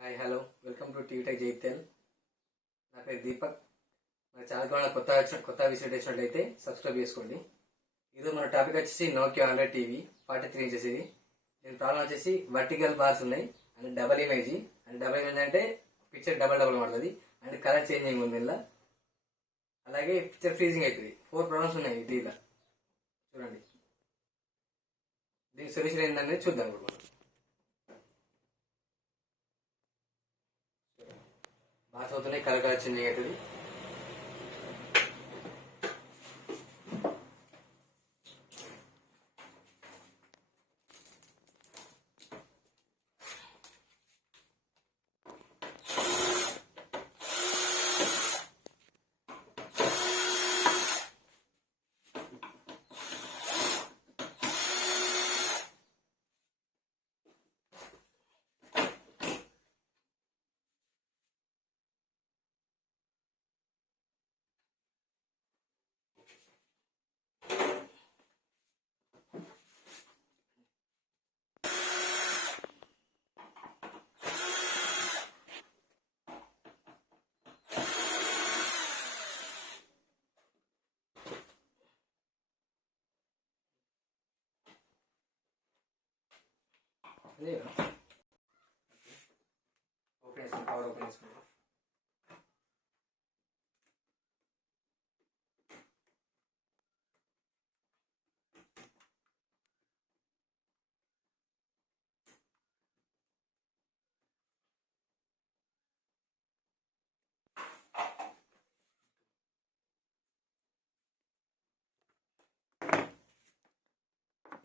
Hi hello. Welcome to TV tech జైతెల్ నా పేరు దీపక్. మన ఛానల్కి మన కొత్త వచ్చిన కొత్త విసిట్ వచ్చినట్లయితే సబ్స్క్రైబ్ చేసుకోండి. ఇది మన టాపిక్ వచ్చేసి Nokia hundred TV forty three inches ఇది. దీని ప్రాబ్లం వచ్చేసి వర్టికల్ బార్స్ ఉన్నాయి and double image and double image అంటే పిక్చర్ డబల్ డబల్ పడుతుంది. అండ్ కలర్ చేంజింగ్ ఉంది ఇలా అలాగే పిక్చర్ ఫ్రీజింగ్ అవుతుంది. ఫోర్ ప్రాబ్లమ్స్ ఉన్నాయి దీనిలో. చూడండి. దీని సొల్యూషన్ ఏంటనేది చూద్దాం ఇప్పుడు మా బాగా అవుతున్నాయి కలర్ కలర్ చేంజ్ అవుతుంది అదే ఓపెన్ చేసుకుని పవర్ ఓపెన్ చేసుకుంటాం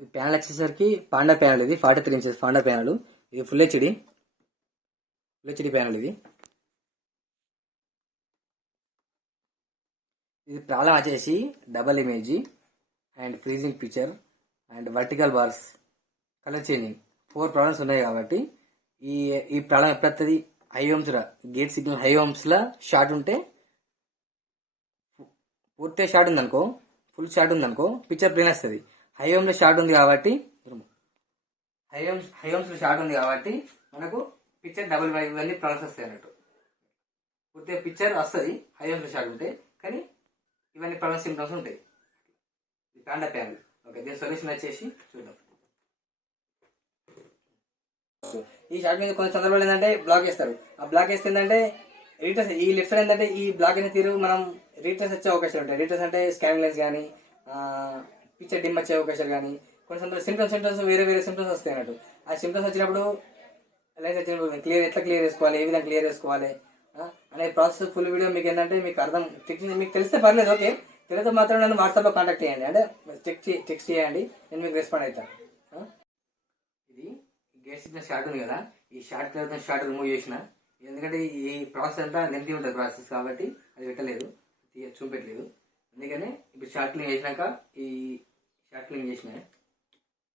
ఈ ప్యానల్ వచ్చేసరికి పాండా ప్యానల్ ఇది forty three inches Panda panel. ఇది full HD full HD panel ఇది. ఇది ప్రాబ్లం వచ్చేసి double image and freezing picture and vertical bars colour changing four problems ఉన్నాయి కాబట్టి ఈ ఈ problem ఎప్పుడొస్తుంది high ohms row gate signal high హోమ్స్లో short ఉంటే పూర్తిగా షార్ట్ ఉందనుకో ఫుల్ షార్ట్ ఉందనుకో పిక్చర్ ప్లేన్ వస్తుంది. హై షార్ట్ ఉంది కాబట్టి హై ఓమ్స్ హై షార్ట్ ఉంది కాబట్టి మనకు పిక్చర్ డబుల్ ఇవన్నీ ప్రాబ్లమ్స్ వస్తాయి అన్నట్టు. పూర్తిగా పిక్చర్ వస్తుంది హై షార్ట్ ఉంటే కానీ ఇవన్నీ ప్రాబ్లమ్స్ సింప్టమ్స్ ఉంటాయి. కాండ కాండా ఓకే దీని సొల్యూషన్ వచ్చేసి చూద్దాం. ఈ షార్ట్ మీద కొన్ని సందర్భాలు ఏంటంటే బ్లాక్ చేస్తారు. ఆ బ్లాక్ వేస్తే ఏంటంటే రీటర్స్ ఈ లెఫ్ట్ సైడ్ ఏంటంటే ఈ బ్లాక్ అనే తీరు మనం రీటర్స్ వచ్చే అవకాశాలు ఉంటాయి. రీటర్స్ అంటే స్కానింగ్ లెన్స్ కానీ పిక్చర్ డిమ్ వచ్చే అవకాశాలు కానీ కొన్ని సందర్భాలు సిమ్టమ్స్ సిమ్టమ్స్ వేరే వేరే సిమ్టమ్స్ వస్తాయి అన్నట్టు. ఆ సిమ్టమ్స్ వచ్చినప్పుడు లైన్స్ వచ్చినప్పుడు క్లియర్ ఎట్లా క్లియర్ చేసుకోవాలి ఏ విధంగా క్లియర్ చేసుకోవాలి అనే ప్రాసెస్ ఫుల్ వీడియో మీకు ఏంటంటే మీకు అర్థం టెక్నిక్ మీకు తెలిస్తే పర్లేదు ఓకే. తెలియదు మాత్రం నన్ను వాట్సాప్లో కాంటాక్ట్ చేయండి. అంటే టెక్స్ట్ టెక్స్ట్ చేయండి. నేను మీకు రెస్పాండ్ అవుతాను ఇది గేట్ సిగ్నల్ షార్ట్ ఉంది కదా. ఈ షార్ట్ తర్వాత షార్ట్ రిమూవ్ చేసిన. ఎందుకంటే ఈ ప్రాసెస్ అంతా లెంతీ ఉంటుంది ప్రాసెస్ కాబట్టి అది పెట్టలేదు. చూపెట్టలేదు. అందుకనే ఇప్పుడు షార్ట్ క్లీన్ చేసినాక ఈ క్యాట్లింగ్ చేసినాయి చేసిన.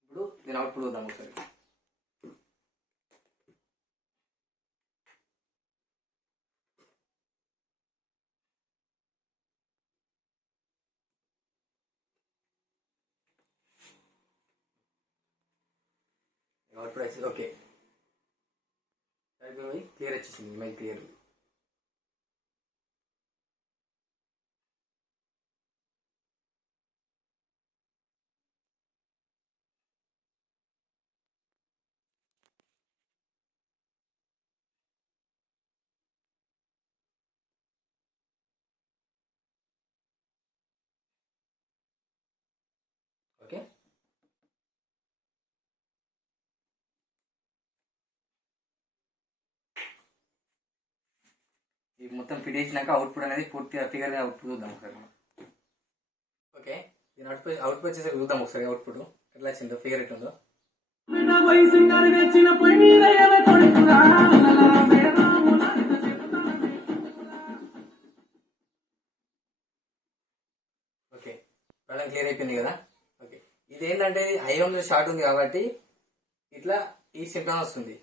ఇప్పుడు దీని అవుట్పుట్ చూద్దాం ఒకసారి. అవుట్పుట్ వచ్చేసి ఓకే. అయిపోయి క్లియర్ వచ్చేసింది. ఇమేజ్ క్లియర్ ఓకే ఈ మొత్తం ఫిట్ చేసినాక అవుట్పుట్ అనేది పూర్తిగా ఫిగర్ అవుట్పుట్ చూద్దాం ఒకసారి మనం. ఓకే దీని అవుట్పుట్ అవుట్పుట్ వచ్చేసరికి చూద్దాం ఒకసారి అవుట్పుట్ ఎట్లా వచ్చిందో ఫిగర్ ఎట్లుందో. ఓకే ప్రాబ్లం క్లియర్ అయిపోయింది కదా? ఓకే ఇది ఏంటంటే ఐఎంలో షార్ట్ ఉంది కాబట్టి ఇట్లా ఈ సింటమ్ వస్తుంది.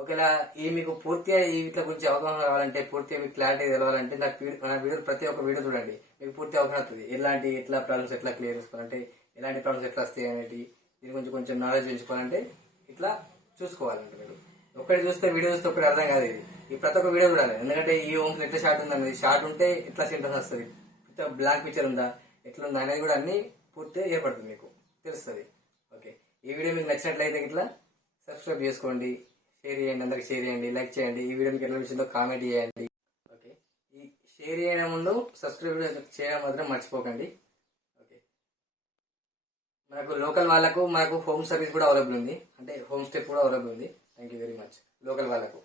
ఒకవేళ ఈ మీకు పూర్తిగా ఈ వీటి గురించి అవగాహన కావాలంటే పూర్తిగా మీకు క్లారిటీ తెలవాలంటే నాకు వీడియో నా వీడియో ప్రతి ఒక్క వీడియో చూడండి. మీకు పూర్తి అవగాహన అవుతుంది ఎలాంటి ఎట్లా ప్రాబ్లమ్స్ ఎట్లా క్లియర్ చేసుకోవాలంటే ఎలాంటి ప్రాబ్లమ్స్ ఎట్లా వస్తాయి అనేది దీని గురించి కొంచెం నాలెడ్జ్ పెంచుకోవాలంటే ఇట్లా చూసుకోవాలంటే మీరు. ఒక్కటి చూస్తే వీడియో చూస్తే ఒకటి అర్థం కాదు ఇది. ఈ ప్రతి ఒక్క వీడియో చూడాలి. ఎందుకంటే ఈ హోమ్స్ ఎట్లా షార్ట్ ఉంది షార్ట్ ఉంటే ఎట్లా సింటమ్స్ వస్తుంది బ్లాక్ పిక్చర్ ఉందా? ఎట్లా ఉందా అనేది కూడా అన్ని పూర్తిగా ఏర్పడుతుంది మీకు. తెలుస్తుంది. ఓకే ఈ వీడియో మీకు నచ్చినట్లయితే ఇట్లా సబ్స్క్రైబ్ చేసుకోండి. షేర్ చేయండి అందరికి షేర్ చేయండి లైక్ చేయండి. ఈ వీడియోకి మీకు ఎట్లా కామెంట్ చేయండి. ఓకే ఈ షేర్ చేయడం ముందు సబ్స్క్రైబ్ చేయడం మాత్రం మర్చిపోకండి. ఓకే మనకు లోకల్ వాళ్ళకు మనకు హోమ్ సర్వీస్ కూడా అవైలబుల్ ఉంది. అంటే హోమ్ స్టే కూడా అవైలబుల్ ఉంది. Thank you very much local వాళ్ళకు.